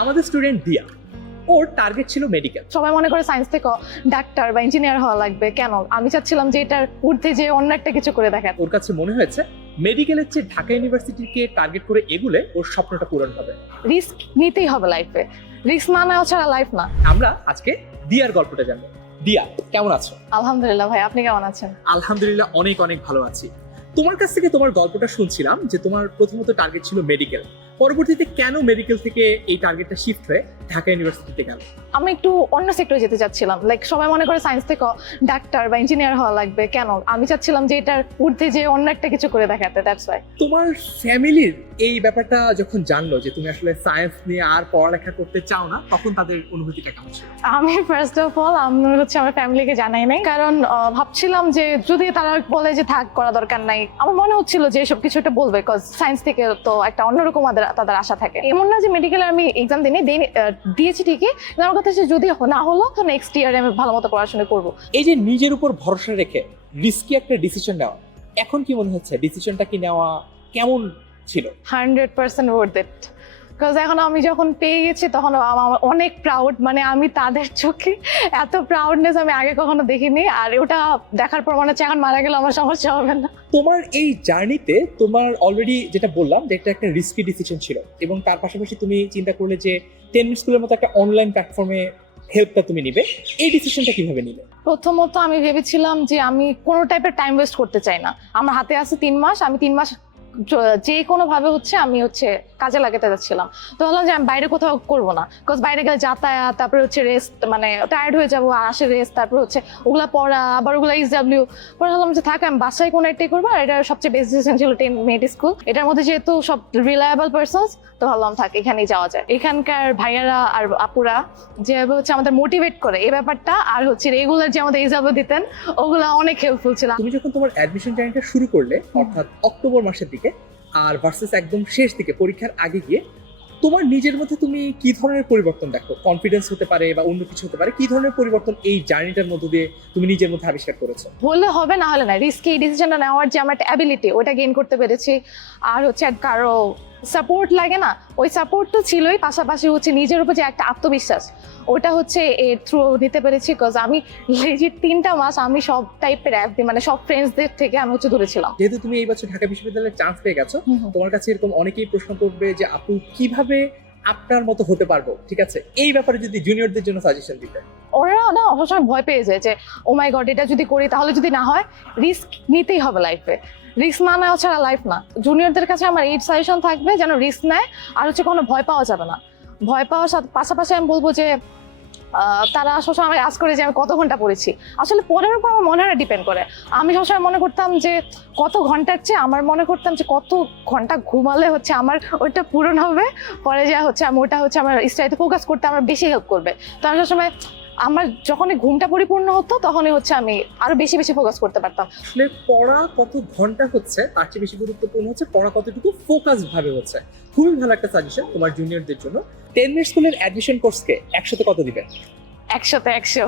আমাদের স্টুডেন্ট দিয়া ওর টার্গেট ছিল মেডিকেল সবাই মনে করে সায়েন্স থেকে ডাক্তার বা ইঞ্জিনিয়ার হওয়া লাগবে কেন? আমি চাচ্ছিলাম যে এটার ঊর্ধ্বে যে অন্য একটা কিছু করে দেখাতে। ওর কাছে মনে হয়েছে মেডিকেলের চেয়ে ঢাকা ইউনিভার্সিটিকে টার্গেট করে এগুলে ওর স্বপ্নটা পূরণ হবে। রিস্ক নিতেই হবে লাইফে রিস্ক না নেওয়া ছাড়া লাইফ না। আমরা আজকে দিয়ার গল্পটা জানব। দিয়া কেমন আছো? আলহামদুলিল্লাহ ভাই আপনি কেমন আছেন? আলহামদুলিল্লাহ অনেক অনেক ভালো আছি। তোমার কাছ থেকে তোমার গল্পটা শুনছিলাম যে তোমার প্রথমত টার্গেট ছিল মেডিকেল পরবর্তীতে কেন মেডিকেল থেকে এই টার্গেটটা শিফট হয়ে? ঢাকা ইউনিভার্সিটিতে গেল? আমি একটু অন্য সেক্টরে যেতে চাচ্ছিলাম। লাইক সবাই মনে করে সায়েন্স থেকে ডাক্তার বা ইঞ্জিনিয়ার হওয়া লাগবে। কেন? আমি চাচ্ছিলাম যে এটার ঊর্ধ্বে যে অন্য একটা কিছু করে দেখাতে দ্যাটস ওয়াই তোমার ফ্যামিলির এই ব্যাপারটা যখন জানলো যে তুমি আসলে সায়েন্স নিয়ে আর পড়ালেখা করতে চাও না তখন তাদের অনুভূতিটা কেমন ছিল? আমি ফার্স্ট অফ অল আমি হচ্ছে আমার ফ্যামিলিকে জানাই নাই। কারণ ভাবছিলাম যে যদি তারা বলে যে থাক করা দরকার নাই আমার মনে হচ্ছিল যে সব কিছু একটা বলবে বিকজ সায়েন্স থেকে তো একটা অন্যরকম তাদের তাদের আশা থাকে। এমন না যে মেডিকেল আমি এক্সাম দিইনি দিই- আহ, দিয়েছি ঠিকই। আমার কথা হচ্ছে যদি না হলো তো নেক্সট ইয়ারে আমি ভালো মতো পড়াশোনা করব। এই যে নিজের উপর ভরসা রেখে রিস্কি একটা ডিসিশন নেওয়া এখন কি মনে হচ্ছে? ডিসিশনটা কি নেওয়া কেমন ছিল? Hundred percent worth it because এখন আমি যখন পেয়ে গেছি তখন আমার অনেক প্রাউড মানে আমি তাদের চোখে এত প্রাউডনেস আমি আগে কখনো দেখিনি। আর ওটা দেখার পর মনে হচ্ছে এখন মারা গেলে আমার সমস্যা হবে না। তোমার এই জার্নিতে তোমার অলরেডি যেটা বললাম যে এটা একটা রিস্কি ডিসিশন ছিল এবং তার পাশাপাশি তুমি চিন্তা করলে যে টেন স্কুলের মতো একটা অনলাইন প্ল্যাটফর্মে হেল্পটা তুমি নিবে। এই ডিসিশনটা কীভাবে নিলে? প্রথমত আমি ভেবেছিলাম যে আমি কোনো টাইপের টাইম ওয়েস্ট করতে চাই না। আমার হাতে আছে তিন মাস আমি তিন মাস য- যে কোনো ভাবে হচ্ছে আমি হচ্ছে কাজে লাগাতে যাচ্ছিলাম। তো ভাবলাম যে আমি বাইরে কোথাও করব না। বিকজ বাইরে গেলে যাতায়াত তারপরে হচ্ছে রেস্ট মানে টায়ার্ড হয়ে যাব আর আসে রেস্ট তারপর হচ্ছে ওগুলা পড়া আবার ওগুলা ইস ডাব্লিউ পরে ভাবলাম যে থাক আমি বাসায় কোনো একটাই করব। আর এটা সবচেয়ে বেস্ট ডিসিশন ছিল টেন মেড স্কুল এটার মধ্যে যেহেতু সব রিলায়েবল পার্সনস তো ভাবলাম থাক এখানেই যাওয়া যায়। এখানকার ভাইয়ারা আর আপুরা যেভাবে হচ্ছে আমাদের মোটিভেট করে এই ব্যাপারটা আর হচ্ছে রেগুলার যে আমাদের এক্সামও দিতেন ওগুলা অনেক হেল্পফুল ছিল। তুমি যখন তোমার অ্যাডমিশন জার্নিটা শুরু করলে অর্থাৎ অক্টোবর মাসের দিকে আর ভার্সেস একদম শেষ দিকে, পরীক্ষার আগে গিয়ে তোমার নিজের মধ্যে তুমি কি ধরনের পরিবর্তন দেখো? কনফিডেন্স হতে পারে বা অন্য কিছু হতে পারে, কি ধরনের পরিবর্তন এই জার্নিটার মধ্যে দিয়ে তুমি নিজের মধ্যে আবিষ্কার করেছ? হলে হবে না হলে না রিস্কি ডিসিশনটা নেওয়ার যে আমার অ্যাবিলিটি ওটা গেইন করতে পেরেছি। আর হচ্ছে কারও সাপোর্ট লাগে না ওই সাপোর্ট তো ছিলই পাশাপাশি হচ্ছে নিজের উপর যে একটা আত্মবিশ্বাস ওটা হচ্ছে এর থ্রু নিতে পেরেছি বিকজ আমি লেজিট তিনটা মাস আমি সব টাইপের অ্যাপ মানে সব ফ্রেন্ডসদের থেকে আমি হচ্ছে দূরে ছিলাম। যেহেতু তুমি এই বছর ঢাকা বিশ্ববিদ্যালয়ের চান্স পেয়ে গেছো তোমার কাছে এরকম অনেকেই প্রশ্ন করবে যে আপু কীভাবে আপনার মতো হতে পারব? ঠিক আছে? এই ব্যাপারে যদি জুনিয়রদের জন্য সাজেশন দিতে ওরা না সবসময় ভয় পেয়ে যায় যে ও মাই গড এটা যদি করি তাহলে যদি না হয় রিস্ক নিতেই হবে লাইফে রিস্ক না নেওয়া ছাড়া লাইফ না। জুনিয়রদের কাছে আমার এই সাজেশন থাকবে যেন রিস্ক নেয়, আর হচ্ছে কোনো ভয় পাওয়া যাবে না। ভয় পাওয়ার পাশাপাশি আমি বলব যে তারা সবসময় আমাকে আজ করে যে, আমি কত ঘণ্টা পড়েছি? আসলে পড়ার উপর আমার মনে ডিপেন্ড করে। আমি সবসময় মনে করতাম যে, কত ঘণ্টার চেয়ে আমার মনে করতাম যে, কত ঘণ্টা ঘুমালে হচ্ছে আমার ওইটা পূরণ হবে, পরে যা হচ্ছে, আমি ওটা হচ্ছে আমার স্টাডিতে ফোকাস করতে আমার বেশি হেল্প করবে। তো আমি সবসময় আমার যখনই ঘুমটা পরিপূর্ণ হতো তখনই হচ্ছে আমি আরও বেশি বেশি ফোকাস করতে পারতাম। আসলে পড়া কত ঘণ্টা হচ্ছে তার চেয়ে বেশি গুরুত্বপূর্ণ হচ্ছে পড়া কতটুকু ফোকাস ভাবে হচ্ছে। খুবই ভালো একটা সাজেশন তোমার জুনিয়রদের জন্য। টেন মিনিট স্কুলের অ্যাডমিশন কোর্সকে একসাথে কত দিবে? একসাথে একশো।